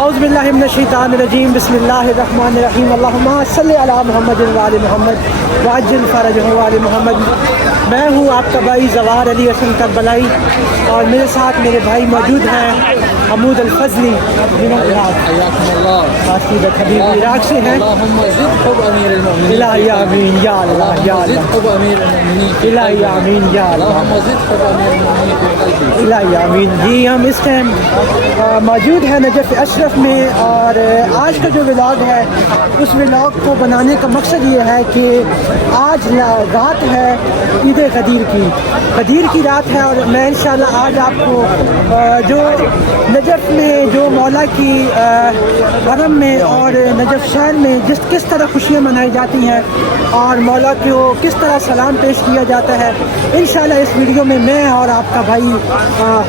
औज़ुबिल्लाहिमिनश्शैतानिर्रजीम बिस्मिल्लाहिर्रहमानिर्रहीम अल्लाहुम्मा सल्लि अला मुहम्मद व आलि मुहम्मद वअज्जिल फ़रजहु व आलि मुहम्मद। मैं हूँ आपका भाई ज़वार अली हसन करबलाई और मेरे साथ मेरे भाई मौजूद हैं हमूद अल फ़ज़ली इराक से हैं। इलाही आमीन या अल्लाह या अल्लाह, इलाही आमीन या अल्लाह, इलाही आमीन। जी हम इस टाइम मौजूद हैं नजफ़ अशरफ में और आज का जो व्लॉग है उस व्लॉग को बनाने का मकसद ये है कि आज रात है ईद ग़दीर की रात है और मैं इंशाल्लाह आज आपको जो नजफ़ में जो मौला की हरम में और नजफ़ शहर में किस तरह खुशियाँ मनाई जाती हैं और मौला को किस तरह सलाम पेश किया जाता है, इंशाल्लाह इस वीडियो में मैं और आपका भाई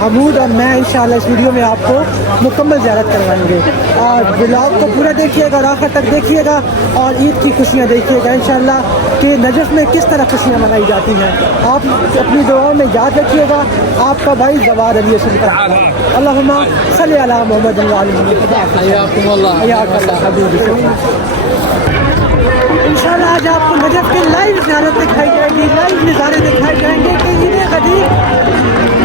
हमूद और मैं इंशाल्लाह इस वीडियो में आपको मुकम्मल ज़ियारत करवाएंगे। और व्लॉग को पूरा देखिएगा और आखिर तक देखिएगा और ईद की खुशियाँ देखिएगा इंशाल्लाह कि नजफ़ में किस तरह खुशियाँ मनाई जाती हैं। आप अपनी दुआओं में याद रखिएगा। आपका भाई ज़वार अली हसन करबलाई। अल्लाहुम्मा सल्लि अला मुहम्मद व आलि मुहम्मद। इंशाल्लाह आज आपको नजफ़ की लाइव ज़ियारत दिखाई जाएगी, लाइव नज़ारे दिखाए जाएंगे कि ईद ग़दीर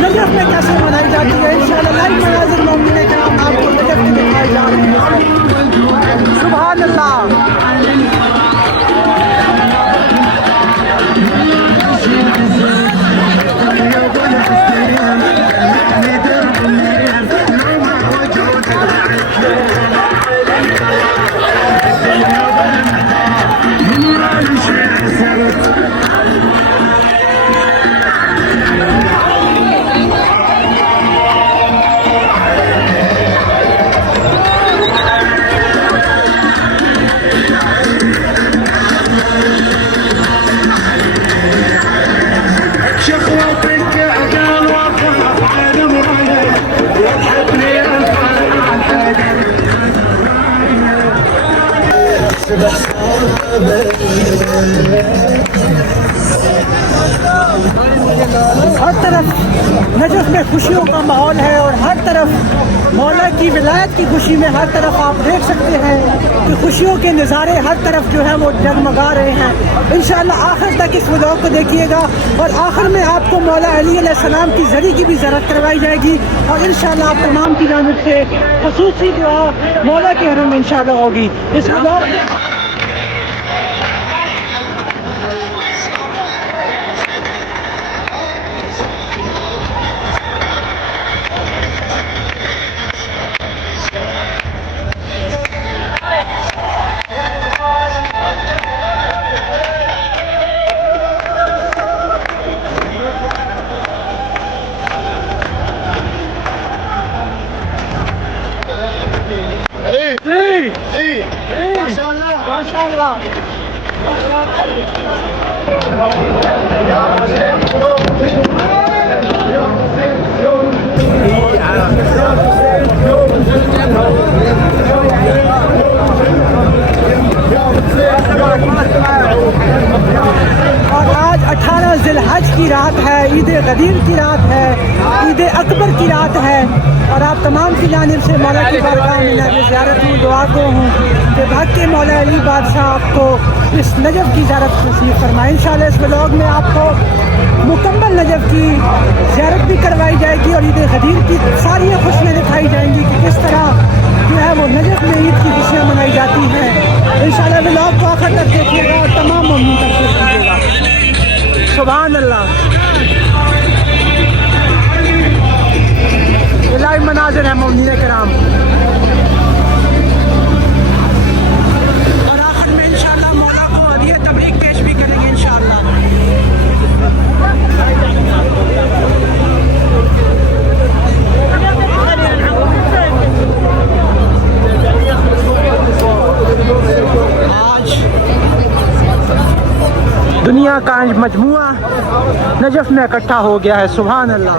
नजफ़ में कैसे मनाई जाती है। इंशाल्लाह लाइव मनाज़िर मोमिन कराम आपको नजफ़ में दिखाए जा रहे हैं। सुभान अल्लाह। हर तरफ नजफ़ में खुशियों का माहौल है और हर तरफ मौला की विलायत की खुशी में हर तरफ आप देख सकते हैं कि खुशियों के नज़ारे हर तरफ जो है वो जगमगा रहे हैं। इंशाअल्लाह आखिर तक इस व्लॉग को देखिएगा और आखिर में आपको मौला अली अलैहिस्सलाम की ज़री की भी ज़ियारत करवाई जाएगी और इंशाअल्लाह आप तमाम की जानिब से ख़ुसूसी दुआ मौला के हरम में इंशाअल्लाह होगी। इस व्लॉग माशाअल्लाह और आज 18 ज़िलहज की रात है, ईद ग़दीर की रात है, ईद अकबर की रात है और आप तमाम की जानिब से मौला की बारगाह में मैं ज़ियारत हूँ, दुआ को हूँ कि भाग के मौला अली बादशाह आपको इस नजफ़ की ज़ियारत नसीब फरमाए। इंशाअल्लाह इस व्लॉग में आपको मुकम्मल नजफ़ की ज़ियारत भी करवाई जाएगी और ईद ग़दीर की सारी खुशियाँ दिखाई जाएंगी कि किस तरह जो है वो नजफ़ में ईद की खुशियाँ मनाई जाती हैं। इंशाअल्लाह व्लॉग को आखिर तक देखिएगा और तमाम मोमिन तक कीजिएगा। सुभान अल्लाह। लाइव मनाज़िर है मोमिन कराम और आखिर में इंशाअल्लाह मौला को हदीया तबरीक पेश भी करेंगे इंशाअल्लाह। आज दुनिया का मजमुआ नजफ़ में इकट्ठा हो गया है। सुभान अल्लाह,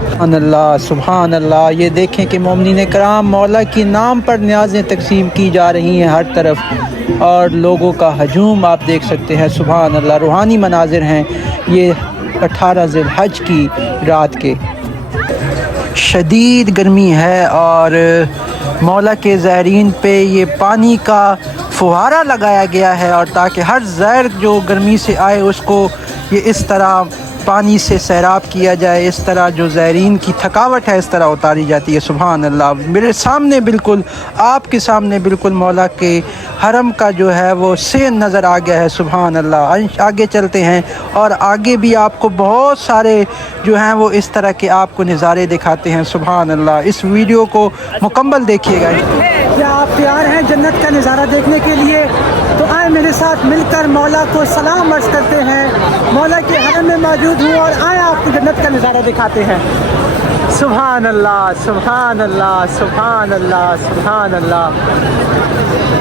सुभान अल्लाह, सुभान अल्लाह। ये देखें कि मोमिनीन कराम मौला की नाम पर न्याज़ें तकसीम की जा रही हैं हर तरफ, और लोगों का हजूम आप देख सकते हैं। सुभान अल्लाह, रूहानी मनाजिर हैं ये 18 ज़िलहज की रात के। शदीद गर्मी है और मौला के ज़ायरीन पे ये पानी का फुहारा लगाया गया है, और ताकि हर ज़ायर जो गर्मी से आए उसको ये इस तरह पानी से सैराब किया जाए। इस तरह जो ज़ायरीन की थकावट है इस तरह उतारी जाती है। सुभान अल्लाह, मेरे सामने बिल्कुल आपके सामने बिल्कुल मौला के हरम का जो है वो सेन नज़र आ गया है। सुभान अल्लाह, आगे चलते हैं और आगे भी आपको बहुत सारे जो हैं वो इस तरह के आपको नज़ारे दिखाते हैं। सुभान अल्लाह, इस वीडियो को मुकम्मल देखिएगा। क्या आप तैयार हैं जन्नत का नज़ारा देखने के लिए? तो आए मेरे साथ मिलकर मौला को सलाम अर्ज़ करते हैं। मौला के हरम में मौजूद हूँ और आए आपको जन्नत का नज़ारा दिखाते हैं। सुभान अल्लाह, सुभान अल्लाह, सुभान अल्लाह, सुभान अल्लाह।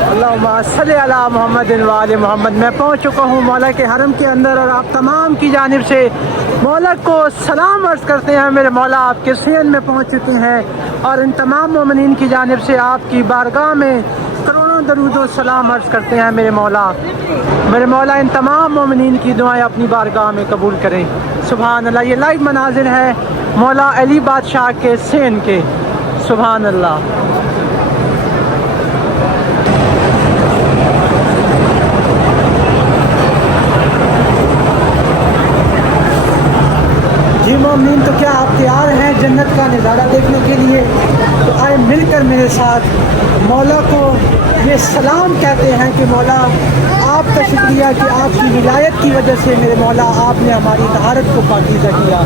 अल्लाहुम्मा सल्ली अला मुहम्मद व आले मोहम्मद। मैं पहुँच चुका हूँ मौला के हरम के अंदर, और आप तमाम की जानिब से मौला को सलाम अर्ज़ करते हैं। मेरे मौला आपके सेन में पहुँच चुके हैं, और इन तमाम मोमिनीन की जानिब से आपकी बारगाह में करोड़ों दरूद व सलाम अर्ज़ करते हैं। मेरे मौला इन तमाम मोमिनीन की दुआएं अपनी बारगाह में कबूल करें। सुभान अल्लाह, ये लाइव मनाजिर है मौला अली बादशाह के सेन के। सुभान अल्लाह। जी मोमिनीन, तो क्या आप तैयार हैं जन्नत का नज़ारा देखने के लिए? तो आए मिलकर मेरे साथ मौला को ये सलाम कहते हैं कि मौला आपका शुक्रिया कि आपकी विलायत की वजह से मेरे मौला आपने हमारी तहारत को पाकीज़ा किया।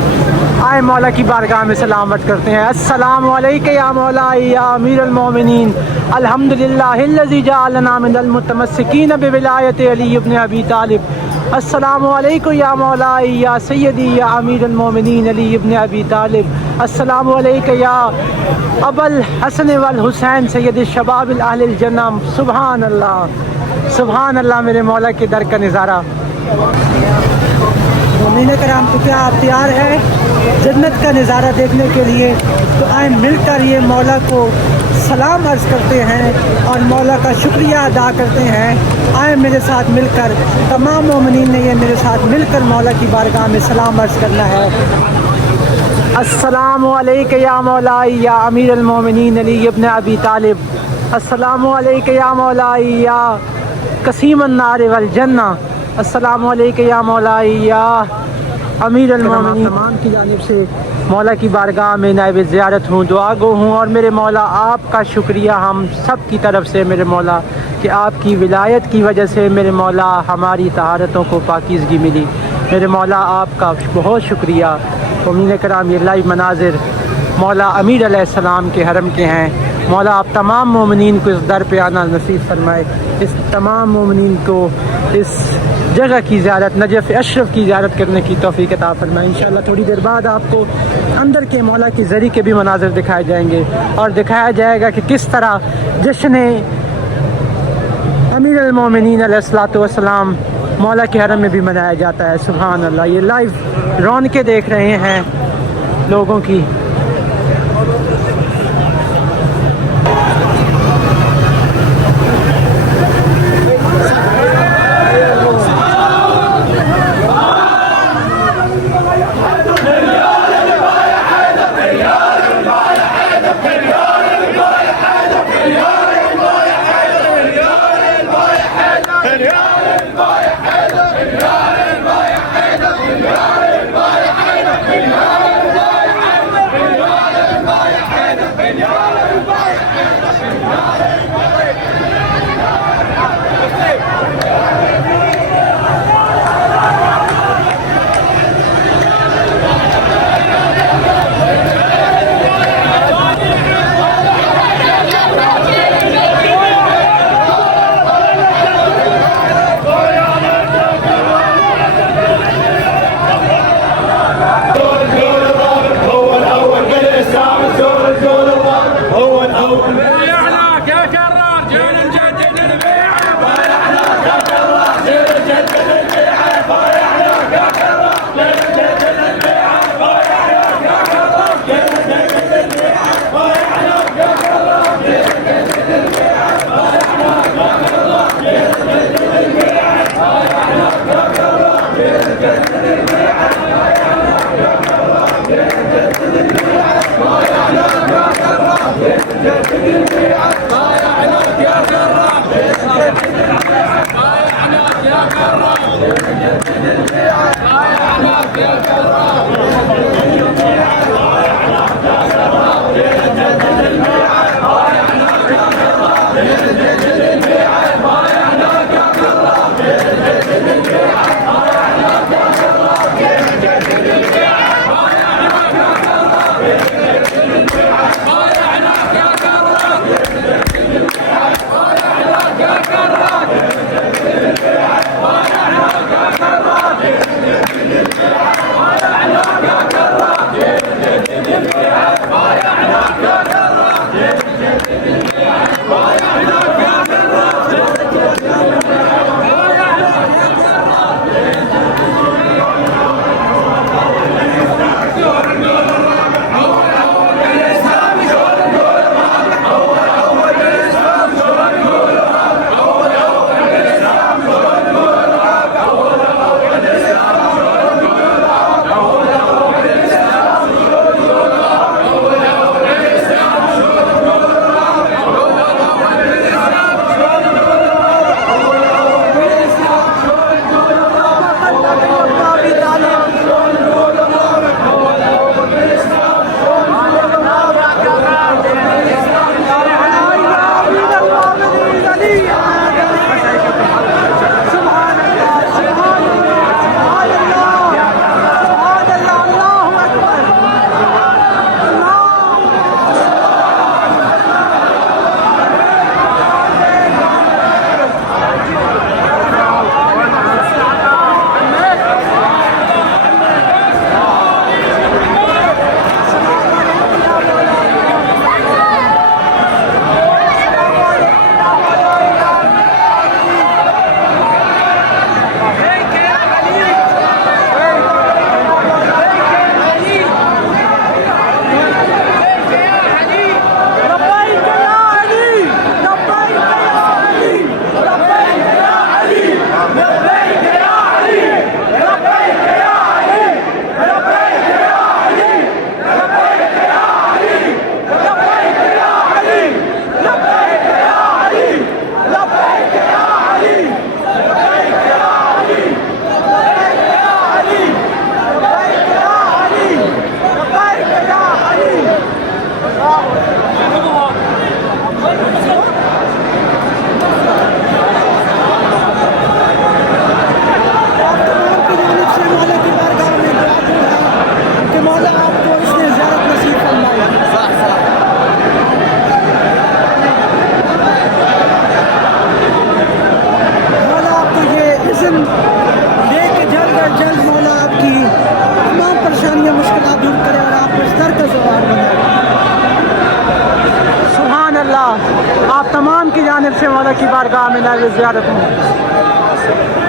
आए मौला की बारगाह में सलामत करते हैं। अस्सलामु अलैका या मौला या अमीरुल मोमिनीन, अल्हम्दुलिल्लाहिल्लज़ी जअलना मिनल मुतमस्सिकीन बिविलायत अली इब्न अबी तालिब। अस्सलामु अलैकुम या मौला या सय्यदी या अमीरुल मोमिनीन अली इब्न अबी तालिब। अस्सलामु अलैका या अबल हसन वल हुसैन सय्यद शबाबिल अहलिल जन्ना। सुभान अल्लाह, सुभान अल्लाह। मेरे मौला के दर का नज़ारा। मोमिनीन कराम, तो क्या आप तैयार हैं जन्नत का नज़ारा देखने के लिए? तो आए मिलकर ये मौला को सलाम अर्ज़ करते हैं और मौला का शुक्रिया अदा करते हैं। आए मेरे साथ मिलकर, तमाम मोमिनीन ने ये मेरे साथ मिलकर मौला की बारगाह में सलाम अर्ज़ करना है। अस्सलामु अलैका या मौला या अमीरुल मोमिनीन अली इब्न अबी तालिब। अस्सलामु अलैका या मौला या कसीमुन नार वल जन्ना। अस्सलामु अलैका या मौला या अमीरुल मोमिनीन। तमाम की जानिब से मौला की बारगाह में नाइब ज़ियारत हूँ, दुआ गो हूँ, और मेरे मौला आपका शुक्रिया हम सब की तरफ से मेरे मौला कि आपकी विलायत की वजह से मेरे मौला हमारी तहारतों को पाकीज़गी मिली। मेरे मौला आपका बहुत शुक्रिया। मोमिनीन कराम, ये लाइव मनाजिर मौला अमीर अलैहिस्सलाम के हरम के हैं। मौला आप तमाम मोमिनीन को इस दर पे आना नसीब फरमाए। इस तमाम मोमिनीन को इस जगह की ज़ियारत, नजफ़ अशरफ की ज़ियारत करने की तौफ़ीक़ अता फरमाए। इंशाअल्लाह थोड़ी देर बाद आपको अंदर के मौला की ज़री के भी मनाज़िर दिखाए जाएंगे, और दिखाया जाएगा कि किस तरह जश्न अमीरुल मोमिनीन अलैहिस्सलातु वस्सलाम मौला के हरम में भी मनाया जाता है। सुभान अल्लाह। ये लाइव रौनकें देख रहे हैं लोगों की। ताला की बारगाह में नाज़ ज़ियारत हूँ।